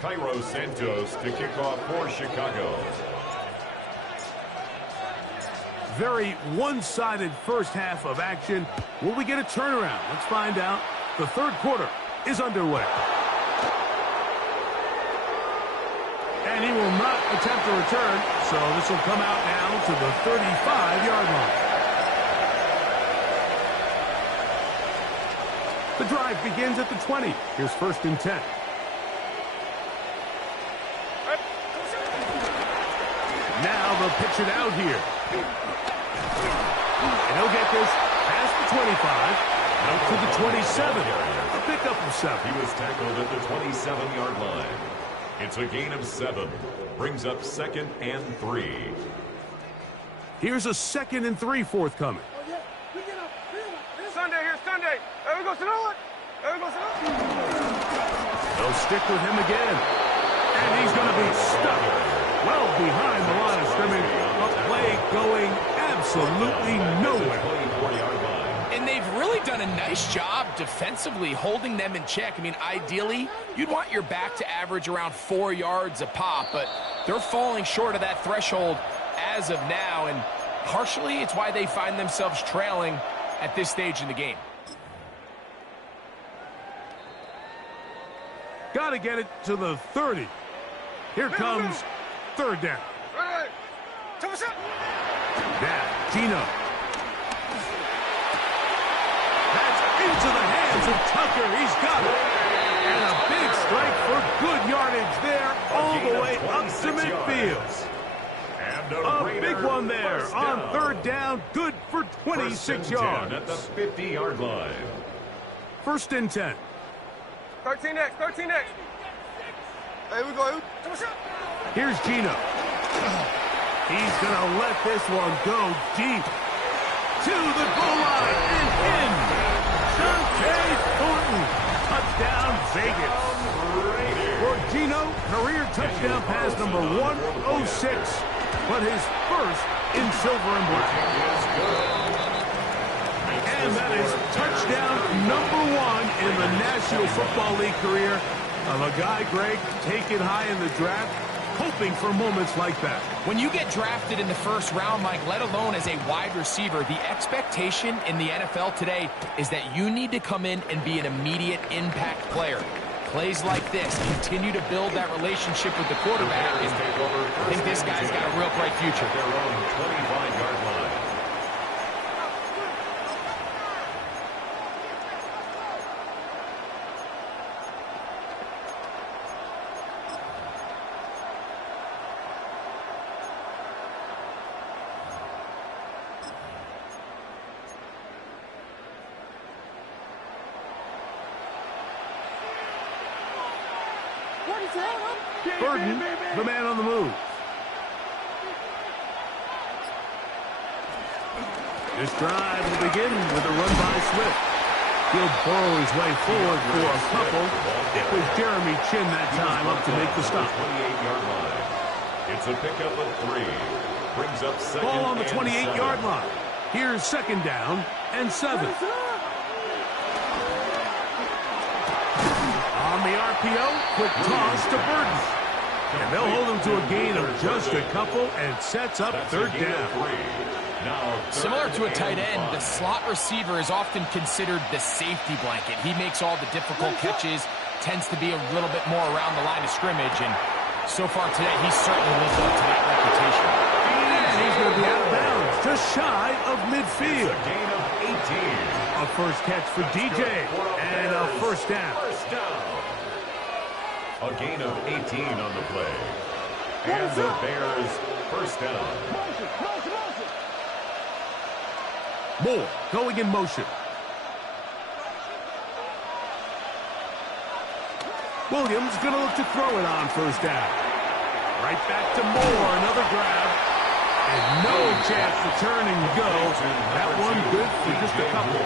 Cairo Santos to kick off for Chicago. Very one-sided first half of action. Will we get a turnaround? Let's find out. The third quarter is underway. And he will not attempt a return, so this will come out now to the 35-yard line. The drive begins at the 20. Here's 1st and 10. Now they'll pitch it out here. And he'll get this past the 25, out to the 27. A pickup of 7. He was tackled at the 27-yard line. It's a gain of 7. Brings up 2nd and 3. Here's a 2nd and 3 forthcoming. Sunday here, Sunday. There we go, Sonoma. There we go, Sonoma. They'll stick with him again. And he's going to be stuck well behind the line of scrimmage. A play going absolutely nowhere. And they've really done a nice job defensively holding them in check. I mean, ideally, you'd want your back to average around 4 yards a pop, but they're falling short of that threshold as of now, and partially it's why they find themselves trailing at this stage in the game. Got to get it to the 30. Here comes 3rd down. Now, Gino. That's into the hands of Tucker. He's got it. And a big strike for good yardage there all the way up to midfield. A big one there on 3rd down. Good for 26 yards. At the 50-yard line. 1st and 10. 13X, 13X. There we go. Here's Gino. He's going to let this one go deep to the goal line and in. Shante Thornton. Touchdown, Vegas. For Gino, career touchdown pass number 106, but his first in silver and black. And that is touchdown number 1 in the National Football League career of a guy, Greg, taken high in the draft, hoping for moments like that. When you get drafted in the first round, Mike, let alone as a wide receiver, the expectation in the NFL today is that you need to come in and be an immediate impact player. Plays like this continue to build that relationship with the quarterback, and I think this guy's got a real bright future. Their own 25-yard line. Burton, the man on the move. This drive will begin with a run by Swift. He'll burrow his way forward for a couple. It was Jeremy Chin that time up to make the stop. 28-yard line. It's a pickup of 3. Brings up 2nd. Ball on the 28-yard line. Here's 2nd down and 7. On the RPO, quick toss to Burton. And they'll hold him to a gain of just a couple and sets up 3rd down. Similar to a tight end, the slot receiver is often considered the safety blanket. He makes all the difficult catches, tends to be a little bit more around the line of scrimmage, and so far today, he's certainly lived up to that reputation. And he's going to be out of bounds, just shy of midfield. A gain of 18. A first catch for DJ, and a 1st down. A gain of 18 on the play. And the Bears 1st down. Moore going in motion. Williams going to look to throw it on 1st down. Right back to Moore, another grab. And no chance to turn and go. That one good for just a couple.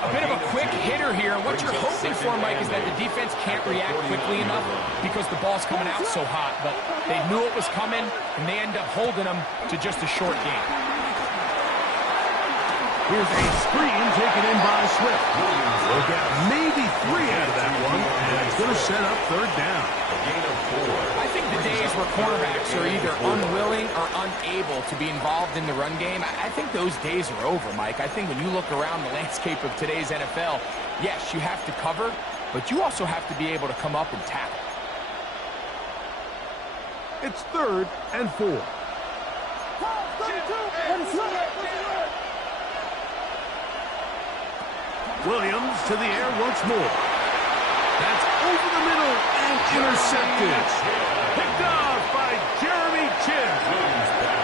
A bit of a quick hitter here. What you're hoping for, Mike, is that the defense can't react quickly enough because the ball's coming out so hot. But they knew it was coming, and they end up holding them to just a short game. Here's a screen taken in by Swift. They'll get maybe 3 out of that one, and it's going to set up third down. A gain of 4. I think the days where cornerbacks are either unwilling or unable to be involved in the run game, I think those days are over, Mike. I think when you look around the landscape of today's NFL, yes, you have to cover, but you also have to be able to come up and tackle. It's 3rd and 4. Williams to the air once more. That's over the middle and intercepted. Picked off by Jeremy Chinn.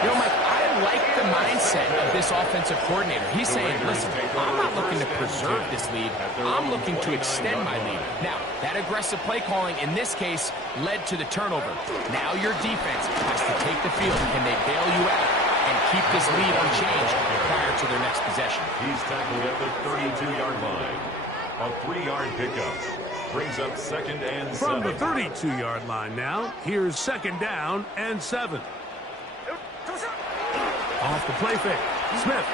You know, Mike, I like the mindset of this offensive coordinator. He's saying, listen, I'm not looking to preserve this lead. I'm looking to extend my lead. Now, that aggressive play calling in this case led to the turnover. Now your defense has to take the field. Can they bail you out and keep this lead unchanged prior to their next possession? He's tackled at the 32-yard line. A 3-yard pickup brings up 2nd and 7. From the 32-yard line now, here's 2nd down and 7. Off the play fake. Smith.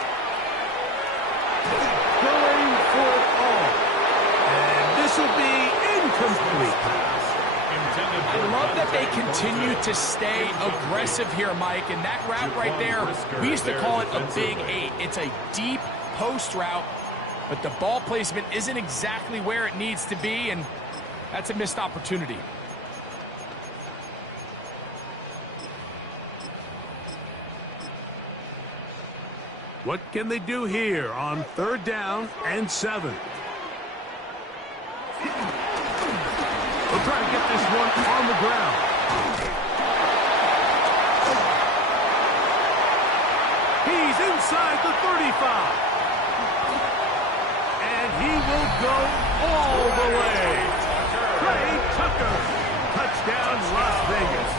Going for it all. And this will be incomplete. I love that they continue to stay aggressive here, Mike. And that route right there, we used to call it a big 8. It's a deep post route, but the ball placement isn't exactly where it needs to be, and that's a missed opportunity. What can they do here on 3rd down and 7? They'll try to get this one on the ground. He's inside the 35. And he will go all the way. Trey Tucker. Touchdown, Las Vegas.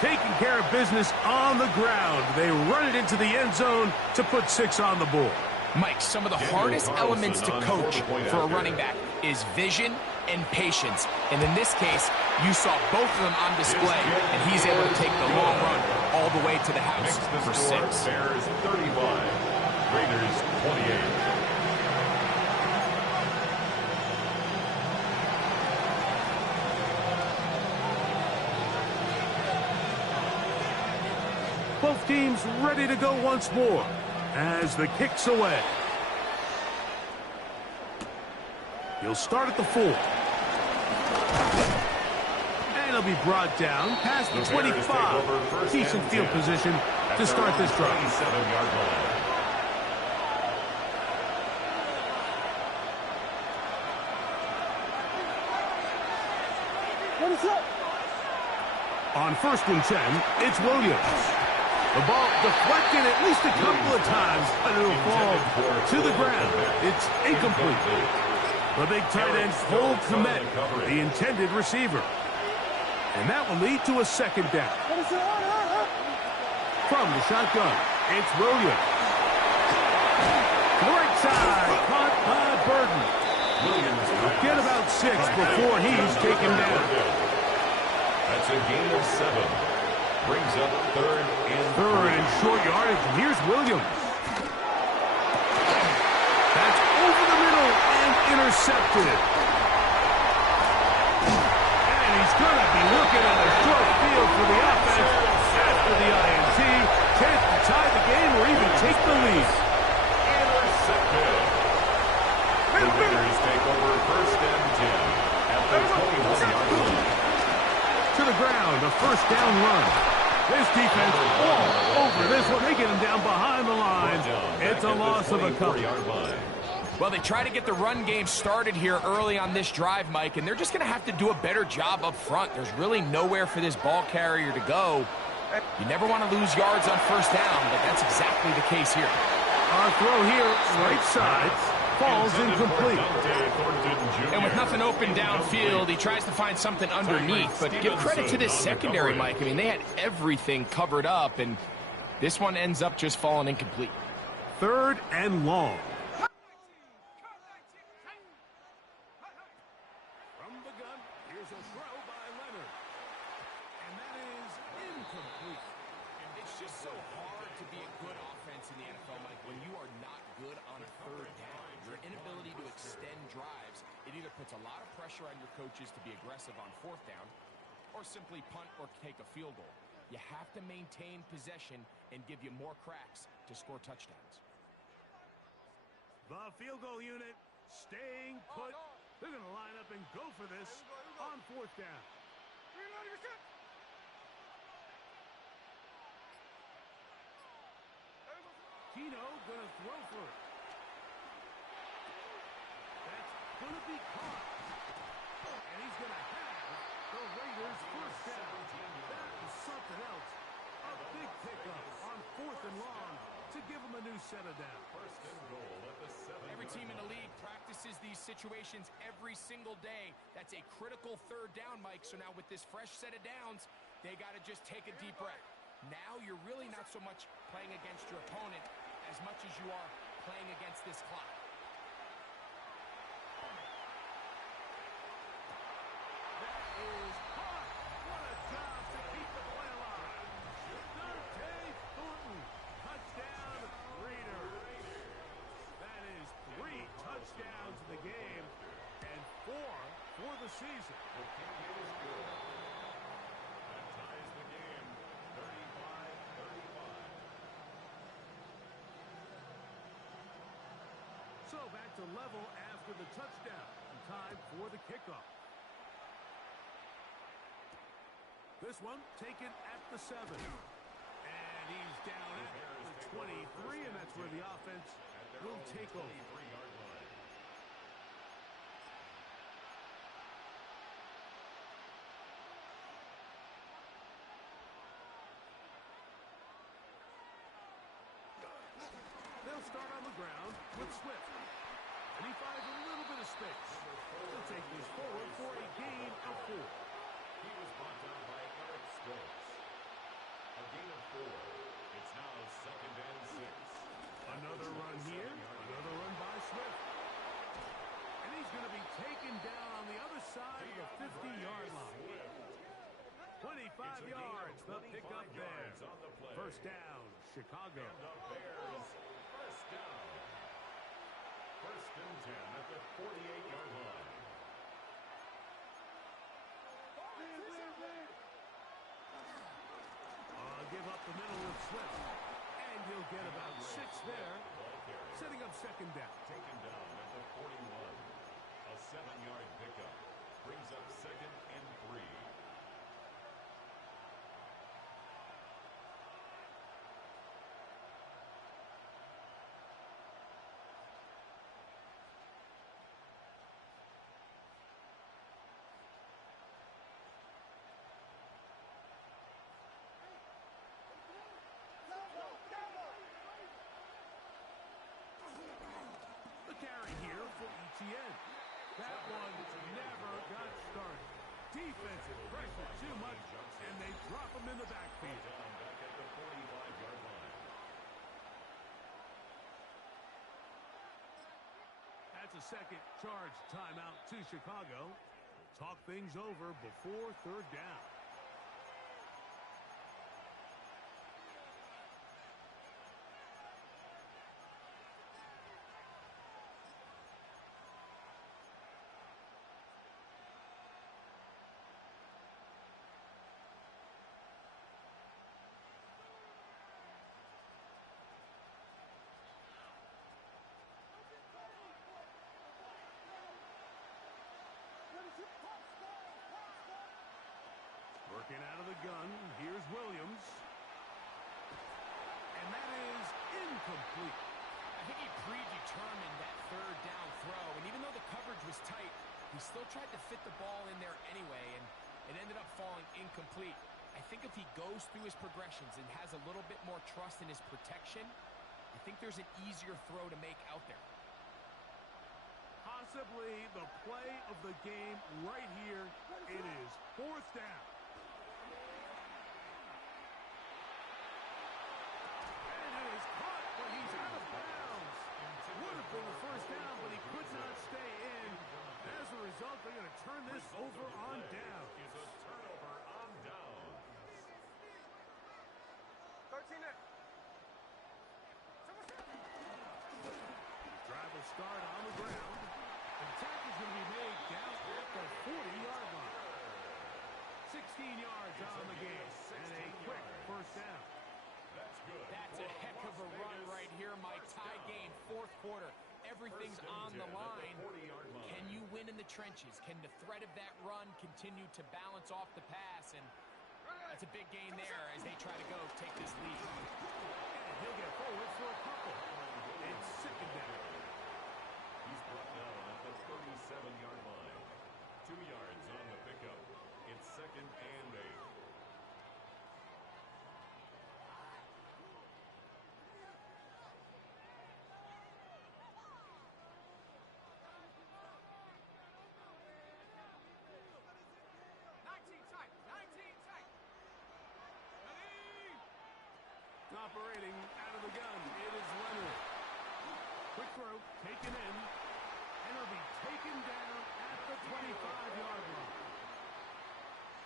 Taking care of business on the ground. They run it into the end zone to put 6 on the board. Mike, some of the hardest elements to coach for a running back is vision and patience. And in this case, you saw both of them on display, and he's able to take the long run all the way to the house for 6. Bears 35, Raiders 28. Both teams ready to go once more as the kick's away. He'll start at the 4. And he'll be brought down past the 25. Decent field position to start this drive. 27-yard line. On 1st and 10, it's Williams. The ball deflected at least a couple of times, but it'll fall to the ground. It's incomplete. The big tight end Cole Kmet, the intended receiver. And that will lead to a 2nd down. From the shotgun, it's Williams. Right side, caught by Burden. Get about 6 before he's taken down. That's a gain of 7. Brings up 3rd and short yardage, and here's Williams. That's over the middle and intercepted. And he's going to be looking at a short field for the offense after the INT. Chance to tie the game or even take the lead. Intercepted. The Raiders take over 1st and 10 at the 21-yard line. To the ground, a 1st down run. This defense all over this one. They get him down behind the line. It's a loss of a couple. Well, they try to get the run game started here early on this drive, Mike, and they're just going to have to do a better job up front. There's really nowhere for this ball carrier to go. You never want to lose yards on 1st down, but that's exactly the case here. Our throw here, right side, falls incomplete. And with nothing open downfield, he tries to find something underneath. But give credit to this secondary, Mike. I mean, they had everything covered up, and this one ends up just falling incomplete. 3rd and long. From the gun, here's a throw by Leonard. And that is incomplete. It's just so hard to be a good offense in the NFL, Mike, when you are not good on third down. Your inability to extend drives, it either puts a lot of pressure on your coaches to be aggressive on fourth down or simply punt or take a field goal. You have to maintain possession and give you more cracks to score touchdowns. The field goal unit staying put. They're going to line up and go for this on fourth down. Gino going to throw for it. That's going to be caught. And he's going to have the Raiders first down. That is something else. A big pickup on fourth and long to give them a new set of downs. First and goal at the 7. Every team in the league practices these situations every single day. That's a critical third down, Mike. So now with this fresh set of downs, they got to just take a deep breath. Now you're really not so much playing against your opponent as much as you are playing against this clock. That is caught. What a job to keep the play alive. Dante Thornton, touchdown Raiders. That is 3 touchdowns in the game and 4 for the season. The kick is good. That ties the game, 35-35. So back to level after the touchdown. And time for the kickoff. This one taken at the 7. And he's down at the 23, and that's where the offense will take over. 23-yard line. They'll start on the ground with Swift. And he finds a little bit of space. He'll take this forward for a gain of 4. He was brought down by Eric Stokes. A gain of 4. It's now 2nd and 6. Another run here. Another run by Swift. And he's going to be taken down on the other side of the 50-yard line. 25 yards, the pickup there. First down, Chicago. And the Bears, first down. First and 10 at the 48-yard line. Give up the middle with Swift. And he'll get about 6 there, setting up second down. Taken down at the 41. A 7-yard pickup. Brings up 2nd and 3. That one never got started. Defensive pressure too much, and they drop him in the backfield. Down back at the 45-yard line. That's a second charge timeout to Chicago. Talk things over before third down. Working out of the gun, here's Williams. And that is incomplete. I think he predetermined that third down throw, and even though the coverage was tight, he still tried to fit the ball in there anyway, and it ended up falling incomplete. I think if he goes through his progressions and has a little bit more trust in his protection, I think there's an easier throw to make out there. Possibly the play of the game right here. It is fourth down. And it is caught, but he's out of bounds. Would have been the first down, but he could not stay in. As a result, they're going to turn this over on down. Is a turnover on down. 13 Drive will start on the ground. The attack is going to be made down at the 40-yard line. 16 yards on the game, and a quick first down. That's good. That's a heck of a run right here, Mike. Tie game, fourth quarter. Everything's on the line. Can you win in the trenches? Can the threat of that run continue to balance off the pass? And that's a big gain there as they try to go take this lead. And he'll get forward for a couple. And second down. He's brought down at the 37-yard line. 2 yards on the pickup. It's second and 8. Operating out of the gun, it is Leonard. Quick throw, taken in, and it'll be taken down at the 25-yard line.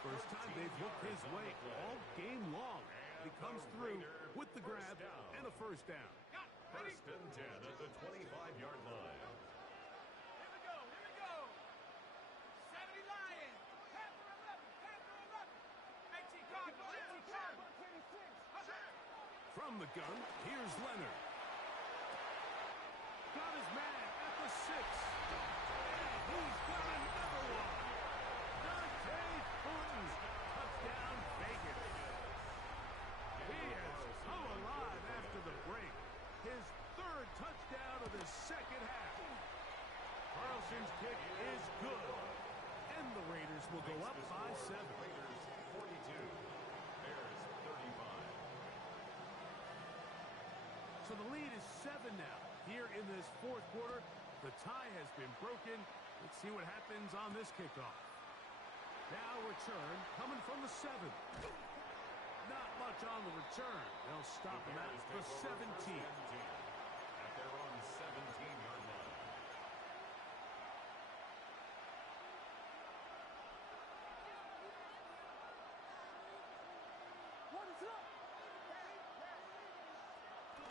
First time they've looked his way all game long. He comes through with the grab and a first down. First and 10 at the 25-yard line. Here we go. 70 Lions. Panther 11. 18 Cardinals. 26. From the gun, here's Leonard. Got his man at the 6. And he's got another one. Dante Thornton. Touchdown, Vegas. He has come alive after the break. His third touchdown of the second half. Carlson's kick is good. And the Raiders will go up by 7. Raiders 42. Bears 35. So the lead is 7 now. Here in this fourth quarter, the tie has been broken. Let's see what happens on this kickoff. Now return coming from the 7. Not much on the return. They'll stop him at the 17. At their own 17-yard line.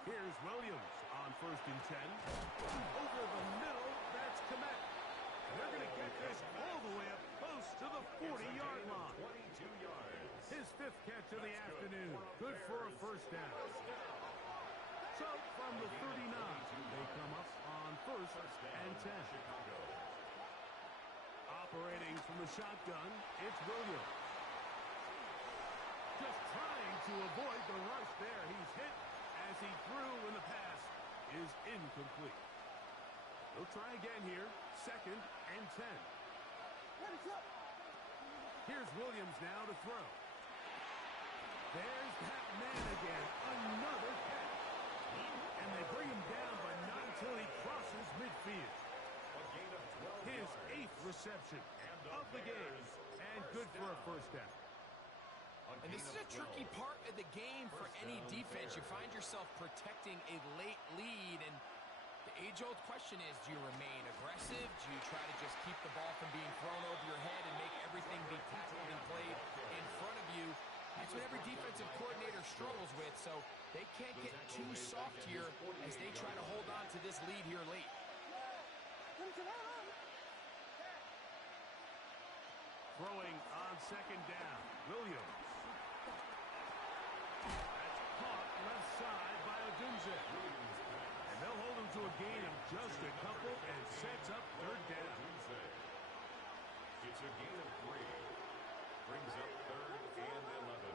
Here's Williams on first and 10. Over the middle, that's Komet. They're going to get this all the way up close to the 40-yard line. 22 yards. His 5th catch of the afternoon. Good for a first down. So from the 39, they come up on first and 10. Chicago. Operating from the shotgun, it's Williams. Just trying to avoid the rush there. He's hit as he threw, and the pass is incomplete. They'll try again here. Second and 10. Here's Williams now to throw. There's that man again. Another catch. And they bring him down, but not until he crosses midfield. A gain of 12 His yards. 8th reception of the game. And good for a first down. And this is a tricky part of the game for any defense. You find yourself protecting a late lead, and the age-old question is, do you remain aggressive? Do you try to just keep the ball from being thrown over your head and make everything be tackled and played in front of you? That's what every defensive coordinator struggles with, so they can't get too soft here as they try to hold on to this lead here late. Throwing on second down, Williams. That's caught left side by Odunze. And they'll hold him to a gain of just a couple and sets up third down. It's a gain of 3. Brings up third and 11.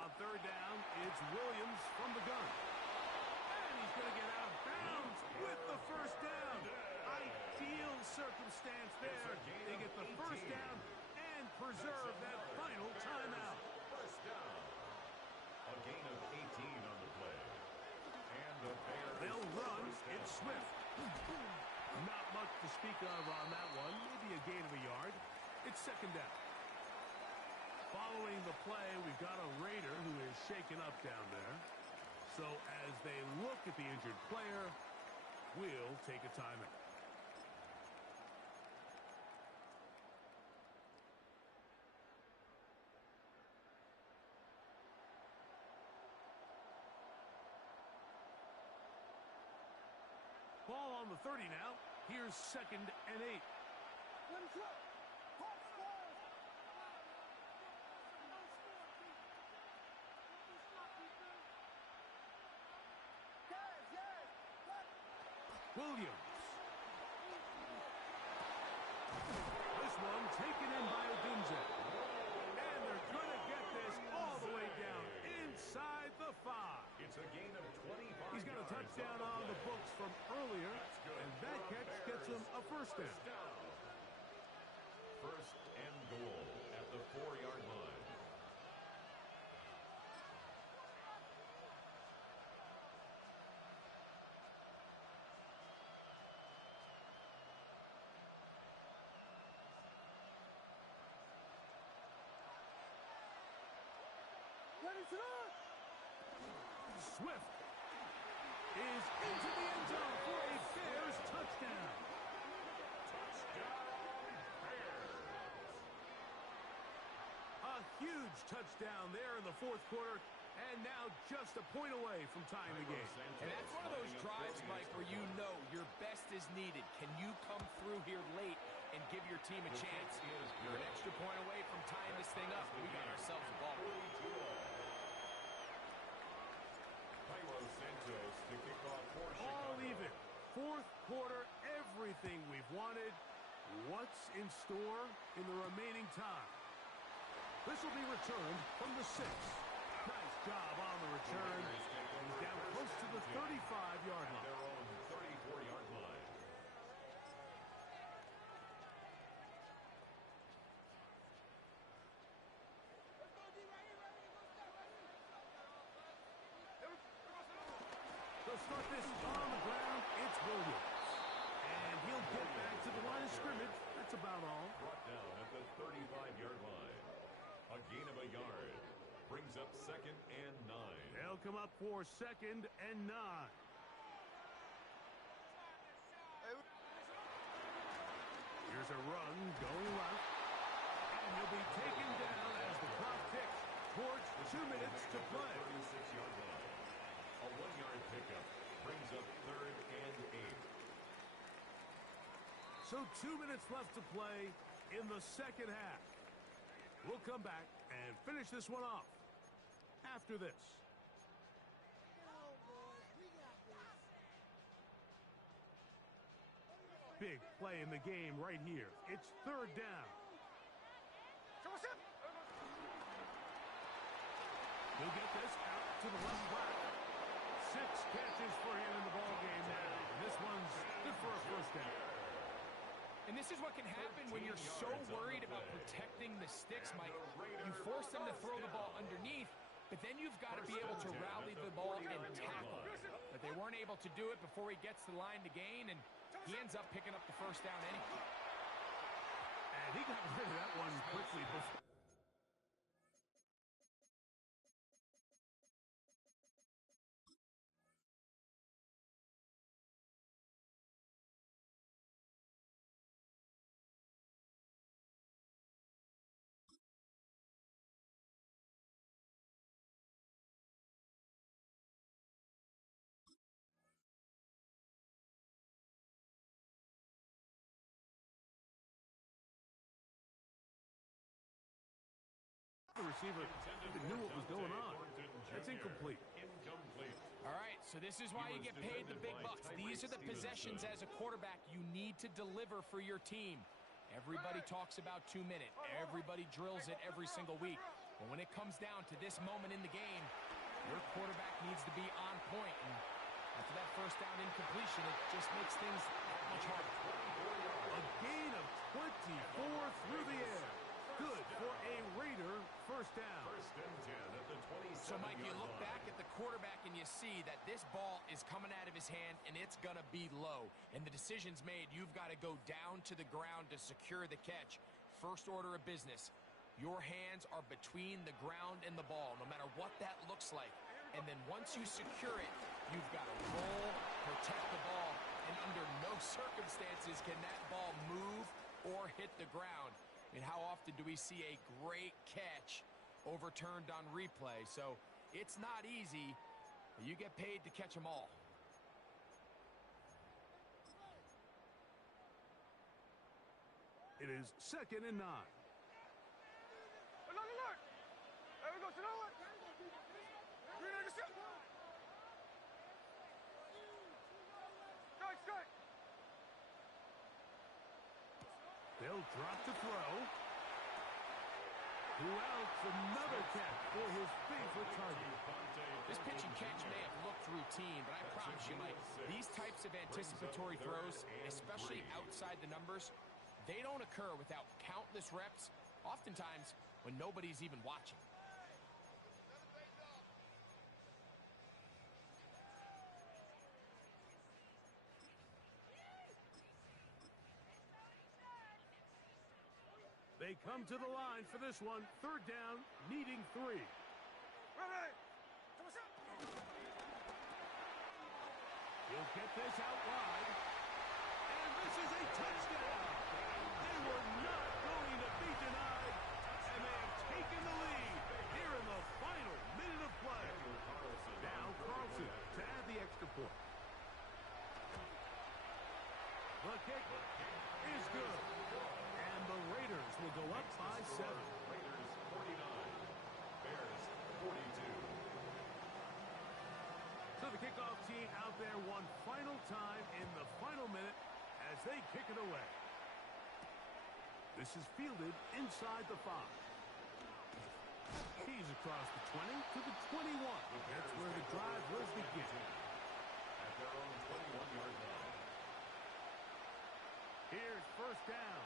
On third down, it's Williams from the gun. And he's going to get out of bounds with the first down. Ideal circumstance there. They get the first down and preserve that final timeout. First down. A gain of 18 on the play. And the Bears. They'll run. It's Swift. Not much to speak of on that one. Maybe a gain of a yard. It's second down. Following the play, we've got a Raider who is shaken up down there. So as they look at the injured player, we'll take a timeout. from the 30 now. Here's 2nd and 8. Williams. This one taken in by Odunze. And they're going to get this all the way down inside the 5. It's a gain of 25. He's got a touchdown on the books from earlier, and that catch gets him a first down. First and goal at the 4-yard line. Swift is into the end zone for a Bears touchdown. A huge touchdown there in the 4th quarter, and now just a point away from tying the game. And that's one of those drives, Mike, where you know your best is needed. Can you come through here late and give your team a chance? You're an extra point away from tying this thing up. We got ourselves a ball. To kick off all even. 4th quarter, everything we've wanted. What's in store in the remaining time? This will be returned from the 6. Nice job on the return. He's down close to the 35-yard line. Their own 34-yard line. They'll start this on the ground. It's Williams. And he'll get back to the line of scrimmage. That's about all. Brought down at the 35-yard line. A gain of a yard. Brings up 2nd and 9. They'll come up for 2nd and 9. Here's a run going left. And he'll be taken down as the clock ticks towards 2 minutes to play. 36-yard line. A 1-yard pickup brings up 3rd and 8. So 2 minutes left to play in the 2nd half. We'll come back and finish this one off after this. Big play in the game right here. It's 3rd down. He'll get this out to the left flat. 6 catches for him in the ballgame now. This one's good for a first down. And this is what can happen when you're so worried about protecting the sticks, Mike. You force them to throw the ball underneath, but then you've got to be able to rally the ball and tackle. But they weren't able to do it before he gets to the line to gain, and he ends up picking up the first down anyway. And he got rid of that one quickly before. The receiver even knew what was going on. That's incomplete. All right, so this is why you get paid the big bucks. These are the possessions as a quarterback you need to deliver for your team. Everybody talks about 2 minutes. Everybody drills it every single week. But when it comes down to this moment in the game, your quarterback needs to be on point. And after that first down incompletion, it just makes things that much harder. A gain of 24 through the air. Good for a Raider first down. 1st and 10 at the 27-yard line. So, Mike, you look back at the quarterback and you see that this ball is coming out of his hand and it's going to be low. And the decision's made. You've got to go down to the ground to secure the catch. First order of business. Your hands are between the ground and the ball, no matter what that looks like. And then once you secure it, you've got to roll, protect the ball, and under no circumstances can that ball move or hit the ground. I mean, how often do we see a great catch overturned on replay? So it's not easy, but you get paid to catch them all. It is 2nd and 9. Alert, alert! There we go, to know it. Green on the ship. Strike, strike. They'll drop to throw. Who else? Another catch for his favorite target. This pitch and catch may have looked routine, but I promise you, Mike, these types of anticipatory throws, especially outside the numbers, they don't occur without countless reps, oftentimes when nobody's even watching. They come to the line for this one. 3rd down, needing 3. Ready. He'll get this out wide. And this is a touchdown. They were not going to be denied. And they have taken the lead here in the final minute of play. Now Carlson to add the extra point. The kick is good. And the Raiders will go up by 7. Raiders 49, Bears 42. So the kickoff team out there one final time in the final minute as they kick it away. This is fielded inside the 5. He's across the 20 to the 21. That's where the drive will begin. At their own 21-yard line. Here's 1st down.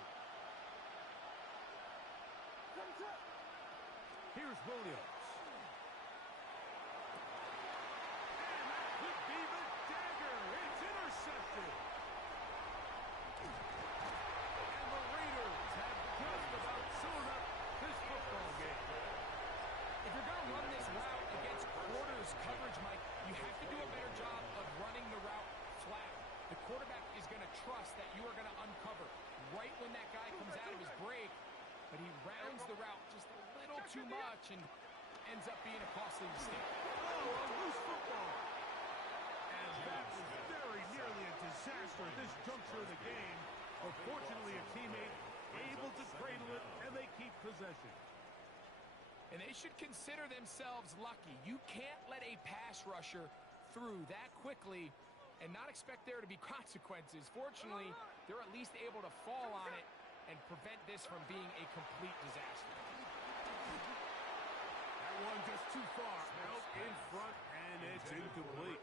Here's Williams. And that could be the dagger. It's intercepted. And the Raiders have just about sewn up this football game. If you're going to run this route against quarters coverage, Mike, you have to do a better job of running the route flat. The quarterback is going to trust that you are going to uncover right when that guy comes out of his break, but he rounds the route just a little too much and ends up being a costly mistake. Oh, a loose football. And that was very nearly a disaster at this juncture of the game. But fortunately, a teammate able to cradle it, and they keep possession. And they should consider themselves lucky. You can't let a pass rusher through that quickly and not expect there to be consequences. Fortunately, they're at least able to fall on it and prevent this from being a complete disaster. That one just too far out in front, and it's incomplete.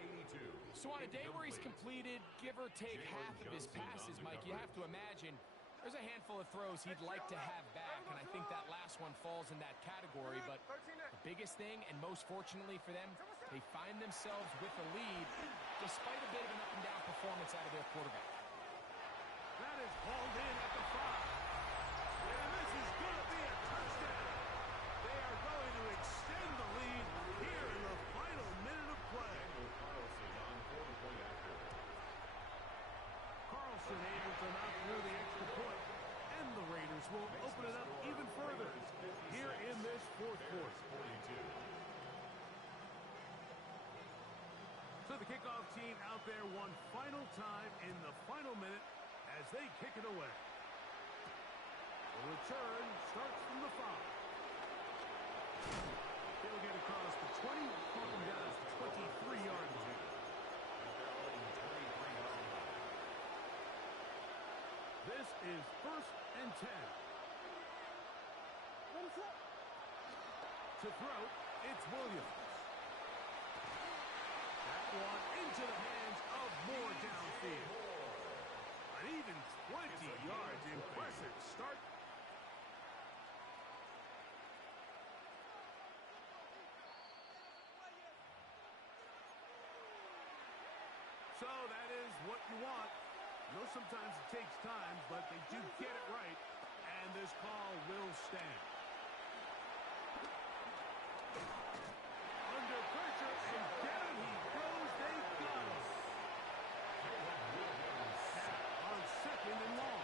So on a day where he's completed, give or take half of his passes, Mike, you have to imagine there's a handful of throws he'd like to have back, and I think that last one falls in that category. But the biggest thing, and most fortunately for them, they find themselves with a lead despite a bit of an up-and-down performance out of their quarterback. That is hauled in at the 5. And this is going to be a touchdown. They are going to extend the lead here in the final minute of play. Carlson able to knock through the extra point. And the Raiders will open it up even further here in this 4th quarter. So the kickoff team out there one final time in the final minute as they kick it away. The return starts from the 5. They'll get across the 20, talking down to 23-yard line. This is 1st and 10. To throw, it's Williams. That one into the hands of Moore downfield. An even 20 yards. Impressive start. So that is what you want. I know sometimes it takes time, but they do get it right, and this call will stand. Under pressure, and down he goes. They got him. On 2nd and long.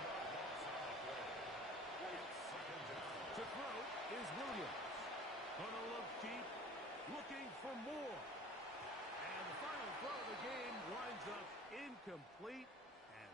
To throw is Williams. Gonna look deep, looking for more. And the final throw of the game winds up incomplete.